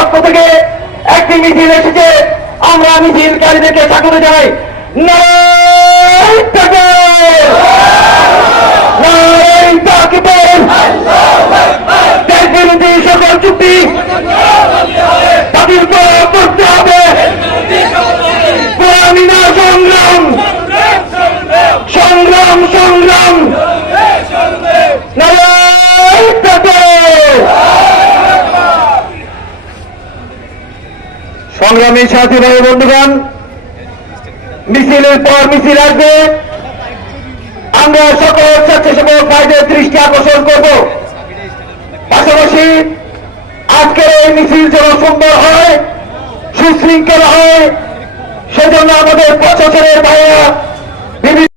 পক্ষ থেকে একটি মিছিল এসেছে। আমরা মিছিলকারীদেরকে স্বাগত জানাই! দেশ সকল চুক্তি তাদের করতে হবে গোলামিনা সংগ্রাম সংগ্রাম সংগ্রাম নারায়ণ তাকবীর! সংগ্রামী সাথী ভাই বন্ধুগণ, মিছিলের পর মিছিল আসবে। আমরা সকল স্বেচ্ছাসেবক ভাইদের দৃষ্টি আকর্ষণ করব। পাশাপাশি আজকের এই মিছিল যেন সুন্দর হয়, সুশৃঙ্খল হয়, সেজন্য আমাদের প্রশাসনের ভাইয়া বিভিন্ন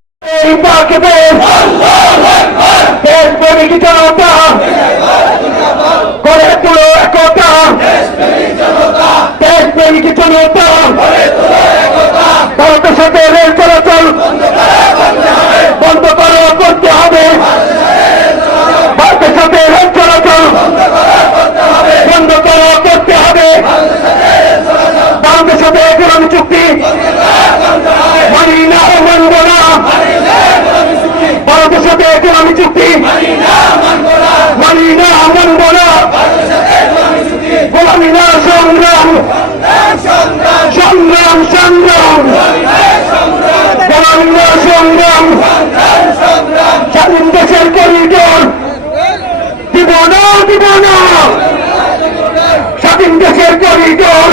জনতা ভারতের সাথে রেল চলাচল বন্ধ করা, করতে হবে। ভারতের সাথে রেল চলাচল বন্ধ করা, করতে হবে। ভারতের সাথে একেবারে চুক্তি মানি না মানব না। ভারতের সাথে একেবারে চুক্তি মানি না মানব না। গোলামি না, সংগ্রাম। সংগ্রাম সংগ্রাম। বাংলা সংগ্রাম। স্বাধীন দেশের করিডোর। দিব না দিব না স্বাধীন দেশের করিডোর।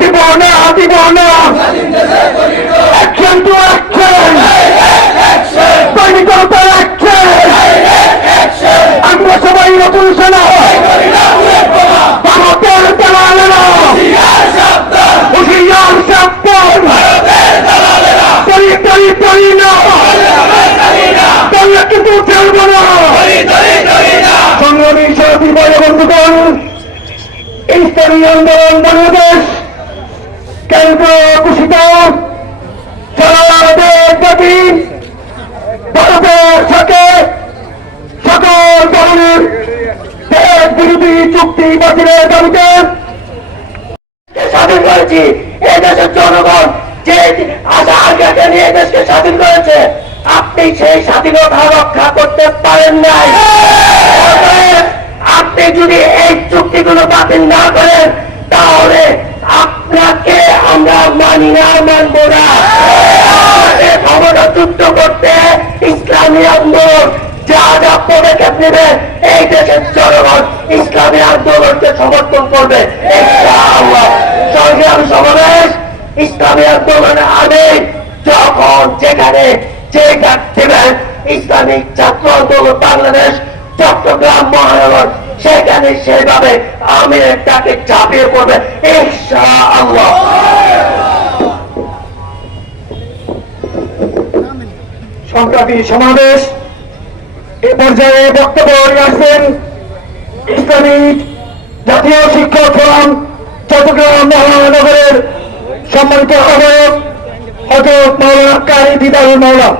দিব না দিব না অ্যাকশন টু অ্যাকশন সৈনিকতা অ্যাকশন আমরা সবাই নতুন সেনা ভারতের দালালেরা হুশিয়ার সাবধান তরি তরি না তরি কিন্তু চলব না। সংগ্রামী সাথী ভাই বন্ধুগণ ইসলামী আন্দোলন বাংলাদেশ, কেন্দ্র ঘোষিত সারা দেশব্যাপী ভারতের সাথে সকল ধরনের দেশ বিরোধী চুক্তি বাতিলের দাবিতে স্বাধীন করেছি। এই জনগণ, যে আশা নিয়ে দেশকে স্বাধীন করেছে। আপনি সেই স্বাধীনতা রক্ষা করতে পারেন নাই। আপনি যদি এই চুক্তিগুলো বাতিল না করেন, তাহলে আপনাকে আমরা মানি না, মানব না। করতে ইসলামী আন্দোলন, যা যা পদক্ষেপ নেবে, এই দেশের জনগণ ইসলামী আন্দোলনকে সমর্থন করবে। সমাবেশ। ইসলামী আন্দোলনের আগে যখন যেখানে যে ডাক দেবেন ইসলামিক ছাত্র আন্দোলন বাংলাদেশ, চট্টগ্রাম মহানগর, সেখানে সেইভাবে আমির ডাকে চাপিয়ে পড়বে। সংগ্রামী সমাবেশ, এ পর্যায়ে বক্তব্য আসছেন ইসলামিক জাতীয় শিক্ষক ফোরাম, চট্টগ্রাম মহানগরের সম্মানিত আহ্বায়ক হজরত মাওলানা কারি দিদারুল মাওলা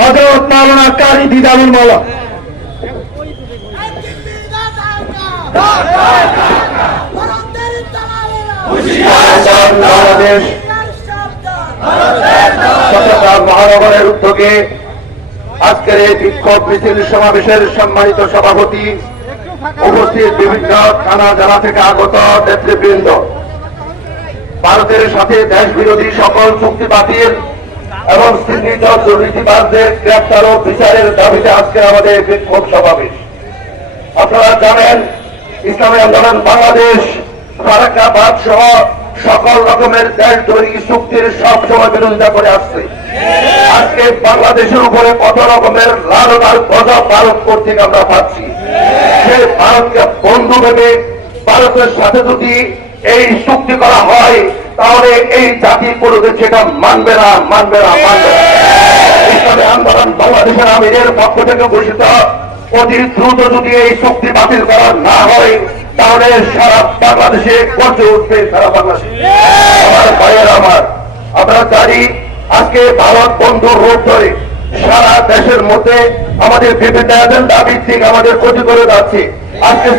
হজরত মাওলানা কারি দিদারুল মাওলা। মহানগরের উদ্যোগে আজকের এই বিক্ষোভ মিছিল সমাবেশের সম্মানিত সভাপতি উপস্থিত বিভিন্ন থানা জেলা থেকে আগত নেতৃবৃন্দ। ভারতের সাথে দেশ বিরোধী সকল চুক্তি বাতিল এবং চিহ্নিত দুর্নীতিবাদদের গ্রেপ্তার ও বিচারের দাবিতে আজকে আমাদের বিক্ষোভ সমাবেশ। আপনারা জানেন, ইসলামী আন্দোলন বাংলাদেশ, ফারাক্কাবাদ সহ সকল রকমের দেশ তৈরি চুক্তির সবসময় বিরোধিতা করে আসছে। আজকে বাংলাদেশের উপরে কত রকমের লালনার গজব ভারত কর্তৃক আমরা পাচ্ছি সেই ভারতকে বন্ধু ভেবে ভারতের সাথে যদি এই চুক্তি করা হয়, তাহলে এই জাতি কোনোদিন সেটা মানবে না মানবে না, মানবে আন্দোলন বাংলাদেশের আমিরের পক্ষ থেকে ঘোষিত। অতি দ্রুত যদি এই চুক্তি বাতিল করা না হয়, তাহলে সারা বাংলাদেশে গর্জে উঠবে, সারা বাংলাদেশে। আমার ভাইয়ের আমার আমরা জানি, আজকে ভারত বন্ধুর রূপ ধরে সারা দেশের মধ্যে আমাদের বিভিন্ন এজেন্ডা ভিত্তিক আমাদের ক্ষতি করে যাচ্ছে। আজকে